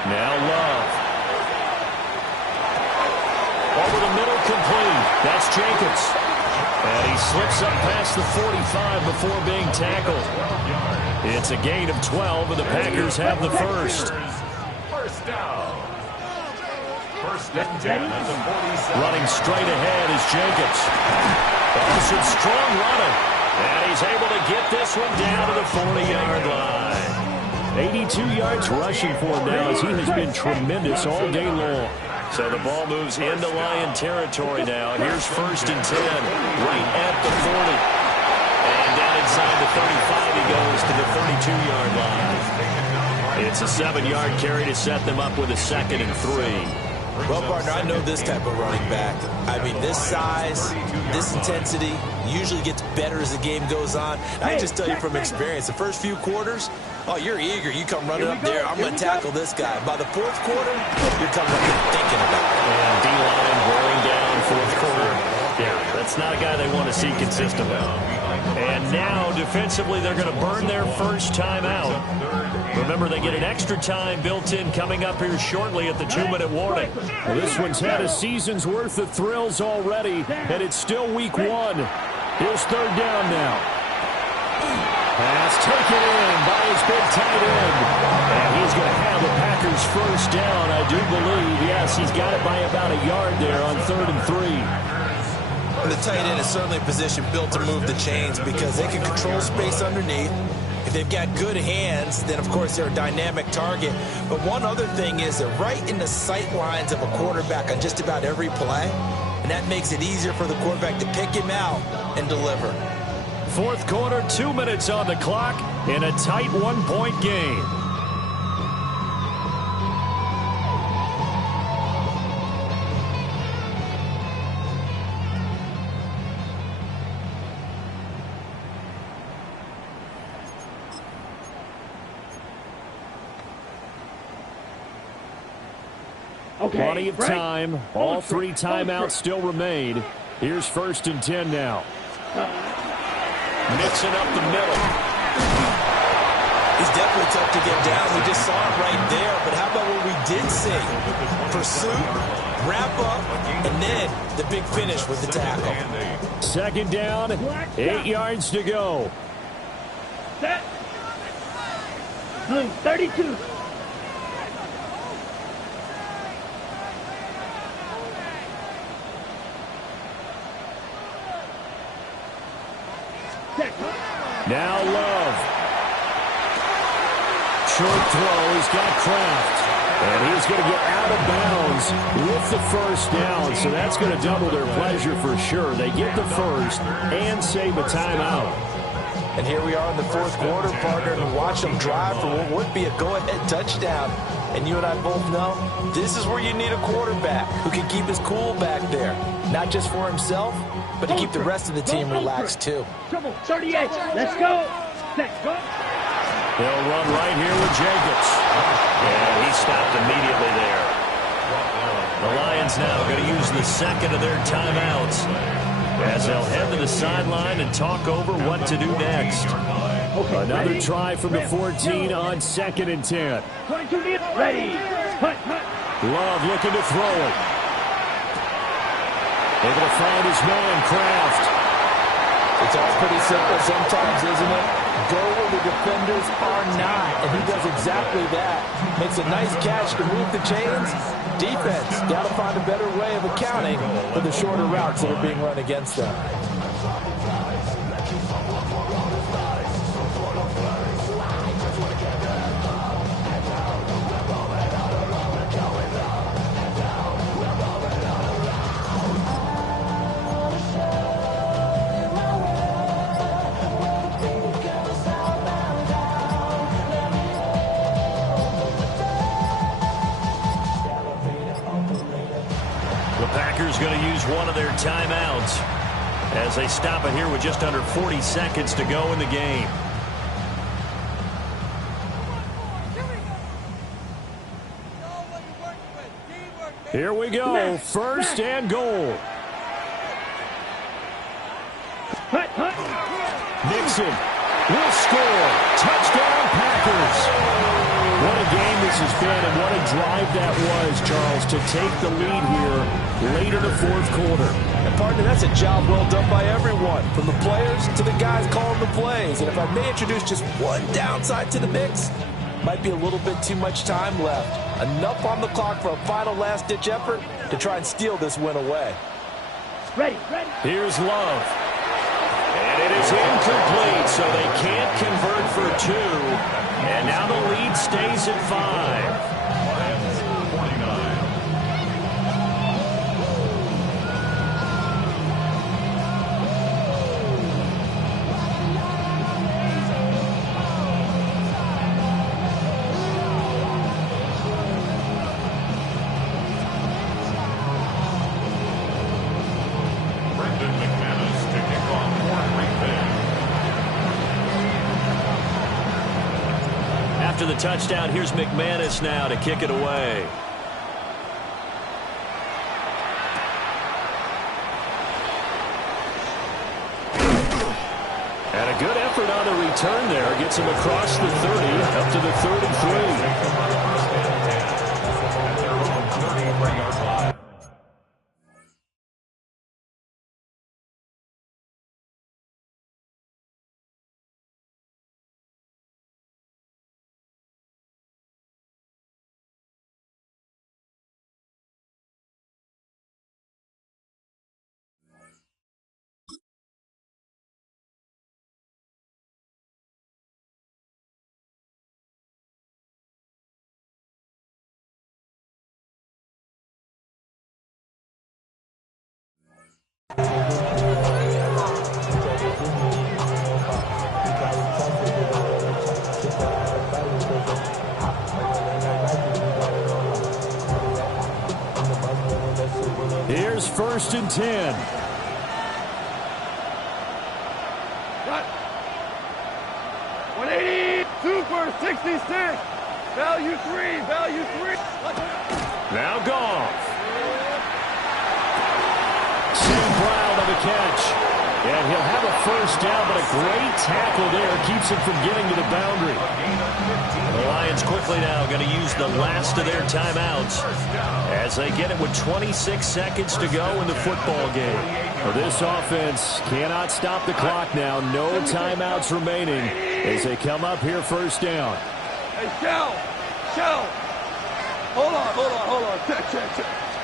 Now Love. Over the middle, complete. That's Jenkins. And he slips up past the 45 before being tackled. It's a gain of 12, and the Packers have the first. First down. 1st and 10 at the 47. Running straight ahead is Jenkins. Some strong running. And he's able to get this one down to the 40-yard line. 82 yards rushing for him now as he has been tremendous all day long. So the ball moves into Lion territory now. Here's 1st and 10, right at the 40. And down inside the 35, he goes to the 32-yard line. It's a 7-yard carry to set them up with a 2nd and 3. Well, partner, I know this type of running back. I mean, this size, this intensity usually gets better as the game goes on. I just tell you from experience, the first few quarters, oh, you're eager. You come running up there. I'm going to tackle this guy. By the fourth quarter, you're coming up here thinking about it. And D-line wearing down fourth quarter. Yeah, that's not a guy they want to see consistently. And now, defensively, they're going to burn their first time out. Remember, they get an extra time built in coming up here shortly at the 2-minute warning. Well, this one's had a season's worth of thrills already, and it's still week 1. Here's 3rd down now. Pass taken in by his big tight end. And he's going to have the Packers first down, I do believe. Yes, he's got it by about a yard there on 3rd and 3. And the tight end is certainly a position built to move the chains because they can control space underneath. If they've got good hands, then, of course, they're a dynamic target. But one other thing is they're right in the sight lines of a quarterback on just about every play. And that makes it easier for the quarterback to pick him out and deliver. Fourth quarter, 2 minutes on the clock in a tight 1-point game. Plenty of time. All 3 timeouts still remain. Here's 1st and 10 now. Mixing up the middle. He's definitely tough to get down. We just saw it right there. But how about what we did see. Pursuit, wrap up, and then the big finish with the tackle. Second down, 8 yards to go. Set. Blue, 32. Now Love. Short throw. He's got Kraft. And he's going to get out of bounds with the first down. So that's going to double their pleasure for sure. They get the first and save a timeout. And here we are in the fourth quarter, partner, and watch them drive for what would be a go-ahead touchdown. And you and I both know this is where you need a quarterback who can keep his cool back there. Not just for himself, but to keep the rest of the team relaxed too. 38, let's go. Let's go. They'll run right here with Jacobs. And he stopped immediately there. The Lions now going to use the second of their timeouts as they'll head to the sideline and talk over what to do next. Another try from the 14 on 2nd and 10. 22 meters. Ready. Love looking to throw it. Able to find his man, Kraft. It's all pretty simple sometimes, isn't it? Go where the defenders are not, and he does exactly that. Makes a nice catch to move the chains. Defense, got to find a better way of accounting for the shorter routes that are being run against them. Going to use one of their timeouts as they stop it here with just under 40 seconds to go in the game. Here we go. First and goal. Nixon will score. Touchdown, Packers. What a game this has been, and what a drive that was, Charles, to take the lead here late in the fourth quarter. And, partner, that's a job well done by everyone, from the players to the guys calling the plays. And if I may introduce just one downside to the mix, might be a little bit too much time left. Enough on the clock for a final last-ditch effort to try and steal this win away. Ready. Here's Love. And it is incomplete, so they can't convert for two. And now the lead stays at 5. After the touchdown, here's McManus now to kick it away. And a good effort on the return there. Gets him across the 30, up to the 33. Here's 1st and 10. Cut. 180. 2 for 66. Value 3. Now Goff. Sam Brown on the catch. And he'll have a first down, but a great tackle there keeps him from getting to the boundary. The Lions quickly now going to use the last of their timeouts as they get it with 26 seconds to go in the football game. Well, this offense cannot stop the clock now. No timeouts remaining as they come up here first down. Hey, Shell. Hold on. Check.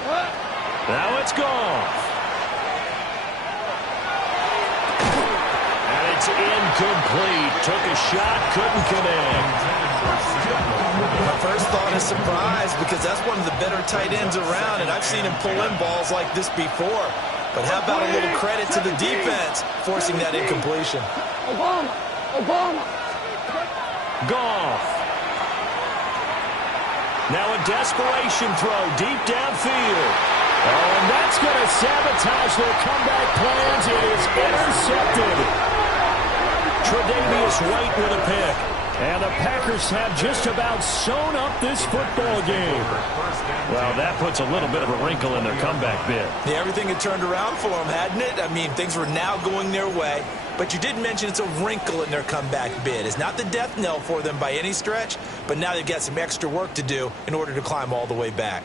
What? Now it's gone. It's incomplete. Took a shot, couldn't connect. My first thought is surprise because that's one of the better tight ends around, and I've seen him pull in balls like this before. But how about a little credit to the defense forcing that incompletion? Obama. Goff. Now a desperation throw deep downfield. Oh, and that's going to sabotage their comeback plans. It is intercepted. Tre'Davious White with a pick. And the Packers have just about sewn up this football game. Well, that puts a little bit of a wrinkle in their comeback bid. Yeah, everything had turned around for them, hadn't it? I mean, things were now going their way. But you did mention it's a wrinkle in their comeback bid. It's not the death knell for them by any stretch, but now they've got some extra work to do in order to climb all the way back.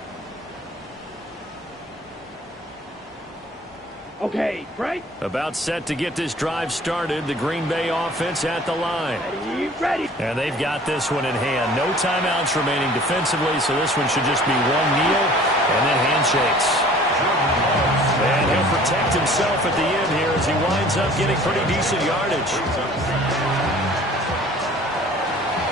Okay, right? About set to get this drive started. The Green Bay offense at the line. Ready. And they've got this one in hand. No timeouts remaining defensively, so this one should just be one kneel and then handshakes. And he'll protect himself at the end here as he winds up getting pretty decent yardage.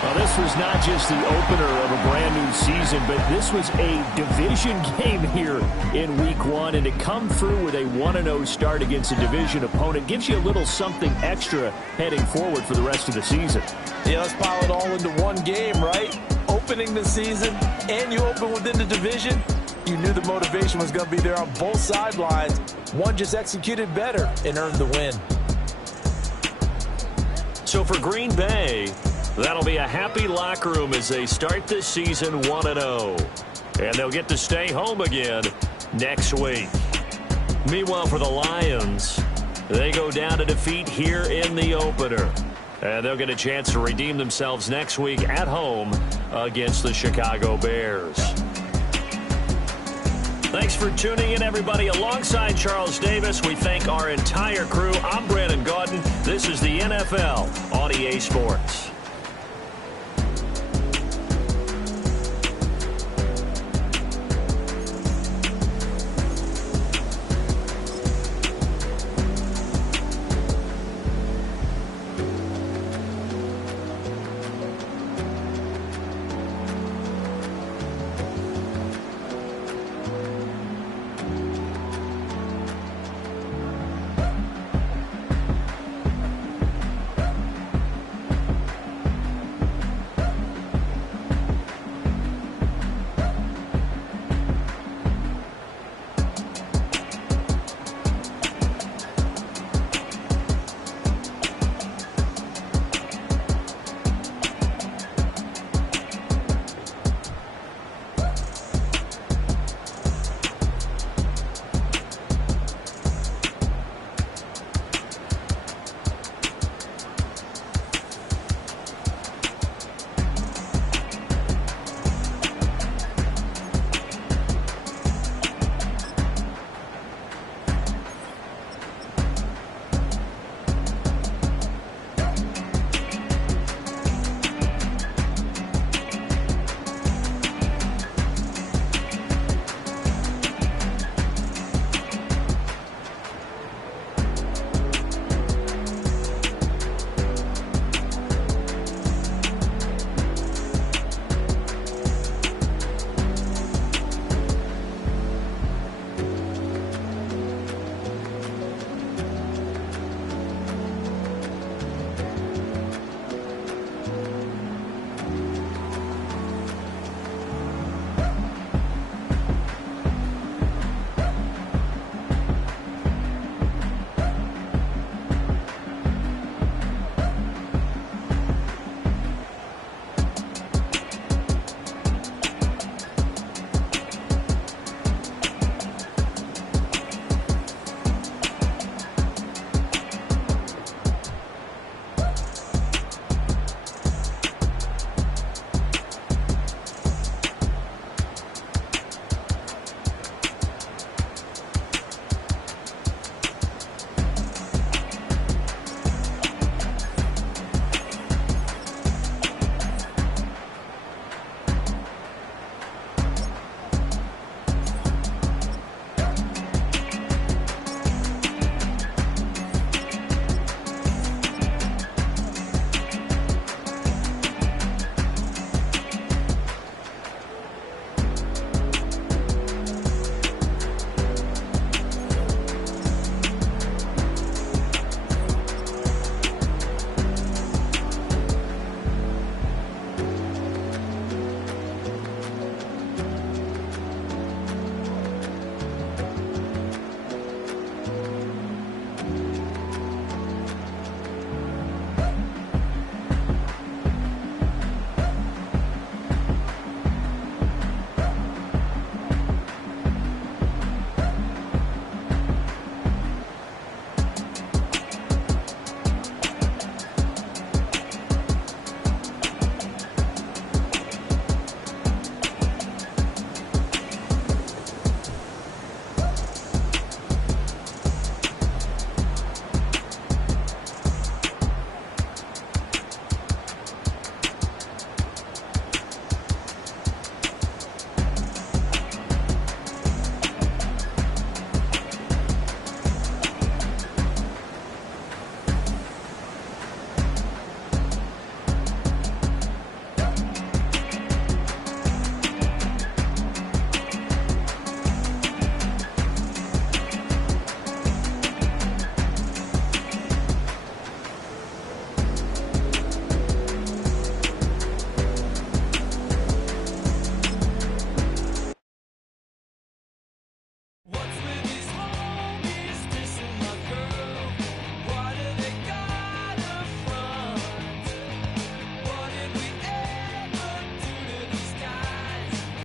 Well, this was not just the opener of a brand-new season, but this was a division game here in Week 1. And to come through with a 1-0 start against a division opponent gives you a little something extra heading forward for the rest of the season. Yeah, let's pile it all into one game, right? Opening the season, and you open within the division. You knew the motivation was going to be there on both sidelines. One just executed better and earned the win. So for Green Bay, that'll be a happy locker room as they start this season 1-0. And they'll get to stay home again next week. Meanwhile, for the Lions, they go down to defeat here in the opener. And they'll get a chance to redeem themselves next week at home against the Chicago Bears. Thanks for tuning in, everybody. Alongside Charles Davis, we thank our entire crew. I'm Brandon Gaudin. This is the NFL on EA Sports.